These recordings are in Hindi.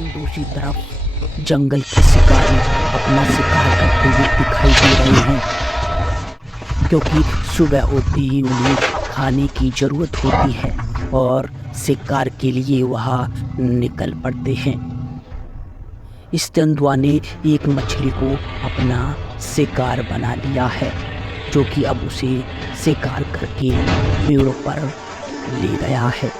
लेकिन दूसरी तरफ जंगल के शिकारी अपना शिकार करते हुए दिखाई दे रहे हैं, क्योंकि सुबह होते ही उन्हें खाने की जरूरत होती है और शिकार के लिए वह निकल पड़ते हैं। इस तेंदुआ ने एक मछली को अपना शिकार बना लिया है, जो कि अब उसे शिकार करके पेड़ों पर ले गया है।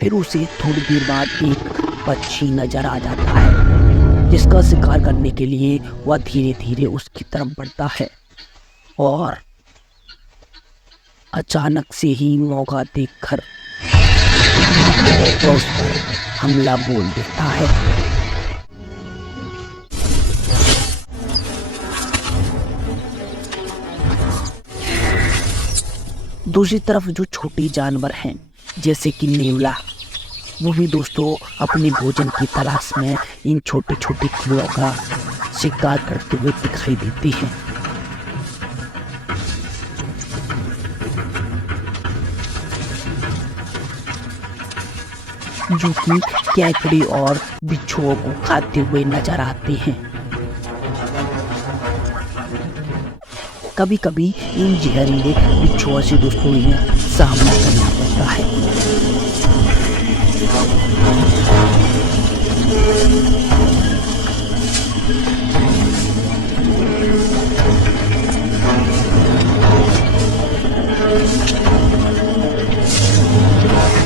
फिर उसे थोड़ी देर बाद एक पक्षी नजर आ जाता है, जिसका शिकार करने के लिए वह धीरे धीरे उसकी तरफ बढ़ता है और अचानक से ही मौका देखकर वह उस पर हमला बोल देता है। दूसरी तरफ जो छोटे जानवर हैं जैसे कि नेवला, वो भी दोस्तों अपने भोजन की तलाश में इन छोटे छोटे कीड़ों का शिकार करते हुए दिखाई देते हैं। जो कि केकड़े और बिच्छुओं को खाते हुए नजर आते हैं। कभी कभी इन जहरीले बिच्छुओं से दोस्तों इन्हें सामना करना पड़ता है।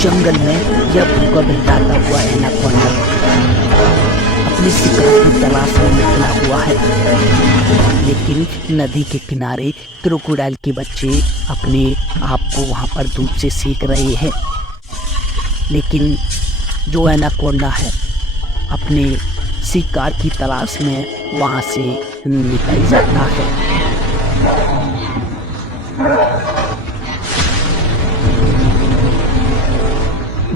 जंगल में यह भूखा बिल्लाता हुआ एनाकोंडा अपनी शिकार की तलाश में निकला हुआ है, लेकिन नदी के किनारे क्रोकोडाइल के बच्चे अपने आप को वहां पर धूप से सेक रहे हैं। लेकिन जो एनाकोंडा है अपने शिकार की तलाश में वहां से निकल जाता है।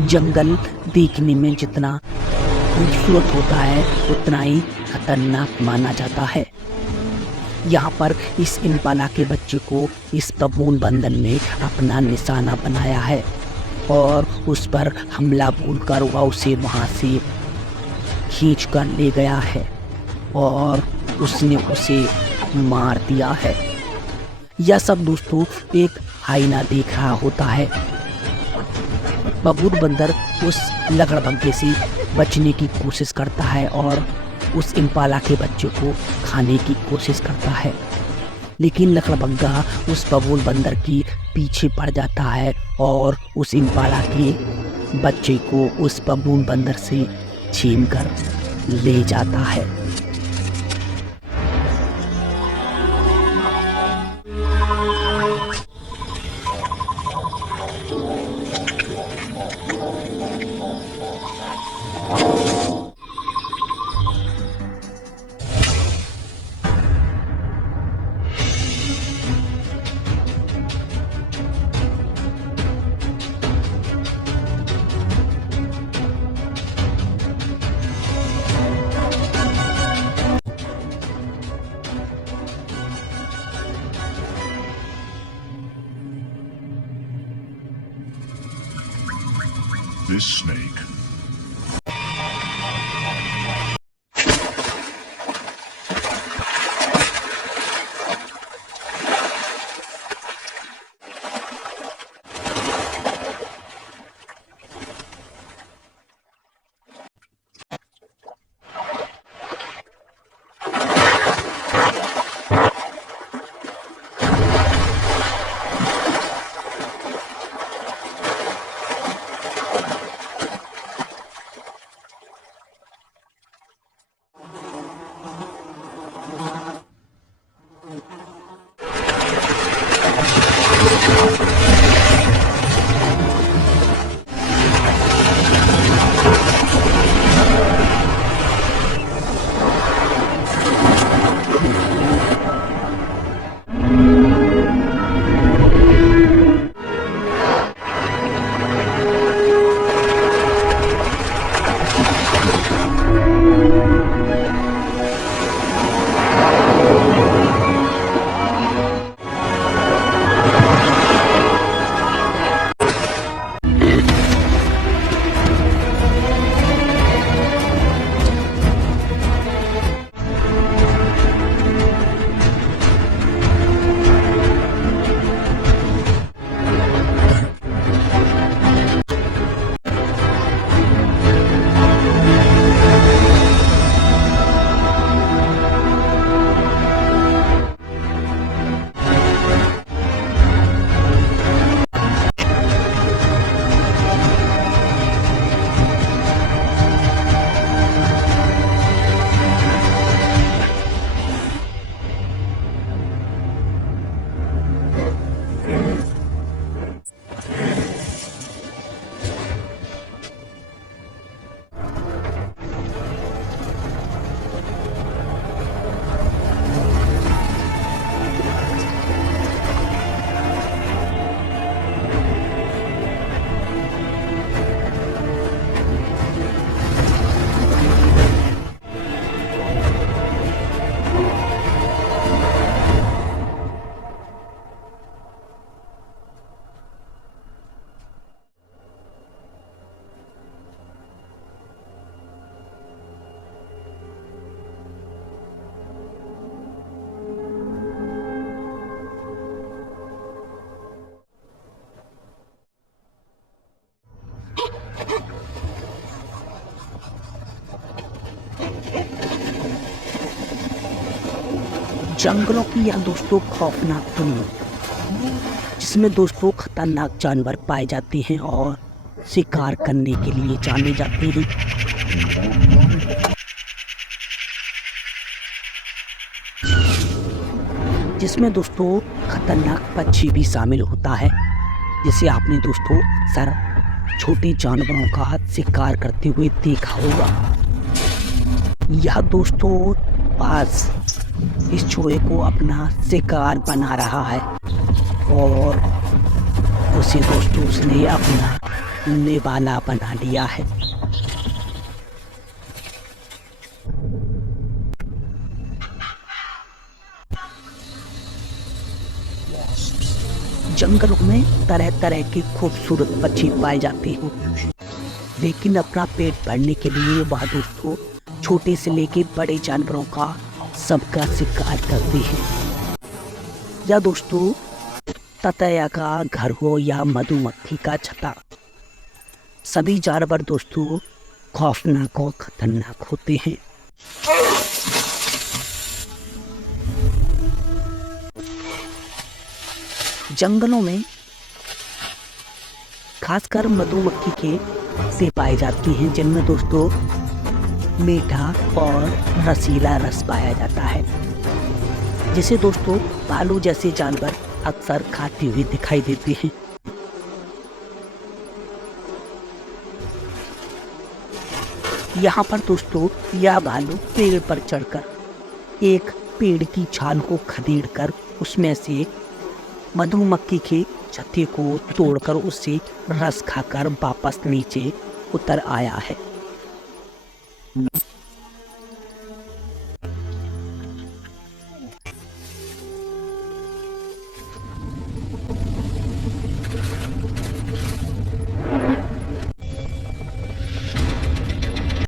जंगल देखने में जितना खूबसूरत होता है उतना ही खतरनाक माना जाता है। यहाँ पर इस इम्पाला के बच्चे को इस बबून बंदर ने अपना निशाना बनाया है और उस पर हमला बोलकर वह उसे वहाँ से खींच कर ले गया है और उसने उसे मार दिया है। यह सब दोस्तों एक हाइना देख रहा होता है। बबून बंदर उस लकड़बग्घे से बचने की कोशिश करता है और उस इम्पाला के बच्चे को खाने की कोशिश करता है, लेकिन लकड़बग्घा उस बबून बंदर की पीछे पड़ जाता है और उस इम्पाला के बच्चे को उस बबून बंदर से छीन कर ले जाता है। This snake जंगलों की यह दोस्तों खौफनाक दुनिया, जिसमें दोस्तों खतरनाक जानवर पाए जाते हैं और शिकार करने के लिए जाने जाते हैं। जिसमें दोस्तों खतरनाक पक्षी भी शामिल होता है, जिसे आपने दोस्तों सर छोटे जानवरों का शिकार करते हुए देखा होगा। यह दोस्तों पास इस चूहे को अपना शिकार बना रहा है और उसे दोस्तों उसने अपना निवाला बना लिया है। जंगलों में तरह तरह के खूबसूरत पक्षी पाए जाते हैं, लेकिन अपना पेट भरने के लिए वह दोस्तों छोटे से लेके बड़े जानवरों का सबका शिकार करते हैं। या दोस्तों ततैया का घर हो या मधुमक्खी का छत्ता, सभी जानवर दोस्तों खौफनाक और खतरनाक होते हैं। जंगलों में खासकर मधुमक्खी के से पाई जाती हैं, जिनमें दोस्तों मीठा और रसीला रस पाया जाता है, जिसे दोस्तों भालू जैसे जानवर अक्सर खाते हुए दिखाई देते हैं। यहाँ पर दोस्तों यह भालू पेड़ पर चढ़कर एक पेड़ की छाल को खदेड़कर उसमें से मधुमक्खी के छत्ते को तोड़कर उससे रस खाकर वापस नीचे उतर आया है।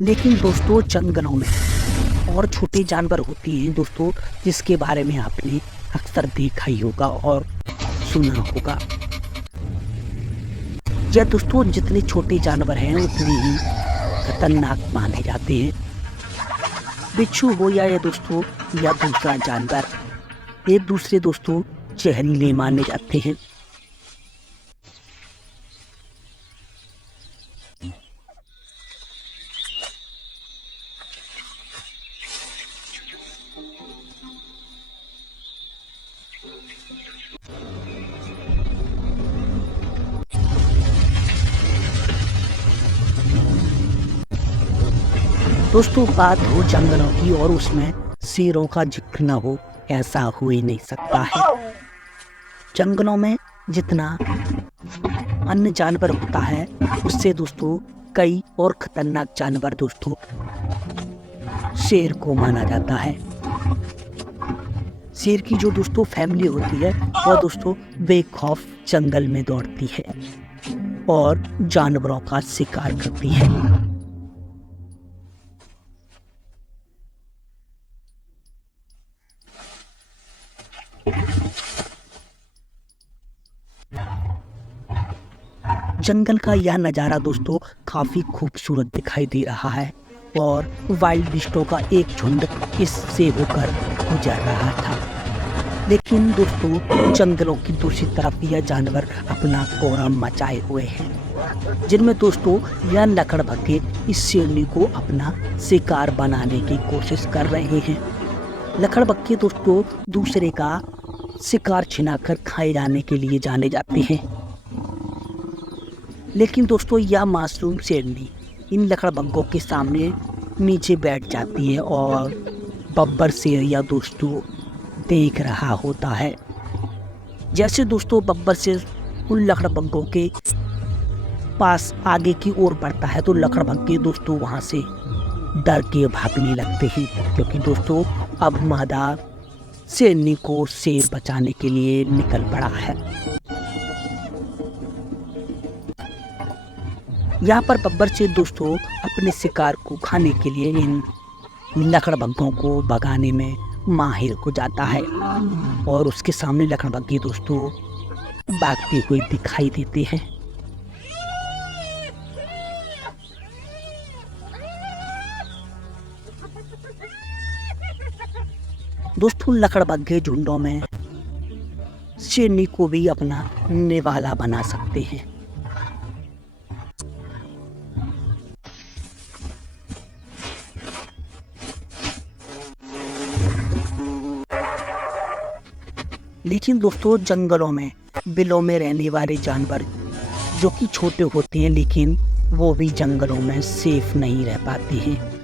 लेकिन दोस्तों जंगलों में और छोटे जानवर होते हैं दोस्तों, जिसके बारे में आपने अक्सर देखा ही होगा और सुना होगा। यह दोस्तों जितने छोटे जानवर हैं उतने ही खतरनाक माने जाते हैं। बिच्छू हो या ये दोस्तों या दूसरा जानवर, एक दूसरे दोस्तों जहरीले माने जाते हैं। दोस्तों बात हो जंगलों की और उसमें शेरों का जिक्र न हो, ऐसा हो ही नहीं सकता है। जंगलों में जितना अन्य जानवर होता है उससे दोस्तों कई और खतरनाक जानवर दोस्तों शेर को माना जाता है। शेर की जो दोस्तों फैमिली होती है वह दोस्तों बेखौफ जंगल में दौड़ती है और जानवरों का शिकार करती है। जंगल का यह नज़ारा दोस्तों काफ़ी खूबसूरत दिखाई दे रहा है और वाइल्ड बिस्टों का एक झुंड इससे होकर गुजर रहा था। लेकिन दोस्तों जंगलों की दूसरी तरफ यह जानवर अपना कोहराम मचाए हुए हैं, जिनमें दोस्तों यह लकड़बग्घे इस शेरनी को अपना शिकार बनाने की कोशिश कर रहे हैं। लकड़बग्घे दोस्तों दूसरे का शिकार छिनाकर खाए जाने के लिए जाने जाते हैं। लेकिन दोस्तों यह मासूम शेरनी इन लकड़बग्घों के सामने नीचे बैठ जाती है और बब्बर शेर या दोस्तों देख रहा होता है। जैसे दोस्तों बब्बर शेर उन लकड़बग्घों के पास आगे की ओर बढ़ता है तो लकड़बग्घे दोस्तों वहाँ से डर के भागने लगते हैं, क्योंकि दोस्तों अब मादा शेरनी को शेर बचाने के लिए निकल पड़ा है। यहाँ पर बब्बर शेर दोस्तों अपने शिकार को खाने के लिए इन लकड़बग्घों को भगाने में माहिर हो जाता है और उसके सामने लकड़बग्घे दोस्तों भागते हुए दिखाई देते हैं। दोस्तों लकड़बग्घे झुंडों में शेरनी को भी अपना निवाला बना सकते हैं। लेकिन दोस्तों जंगलों में बिलों में रहने वाले जानवर जो कि छोटे होते हैं, लेकिन वो भी जंगलों में सेफ नहीं रह पाते हैं।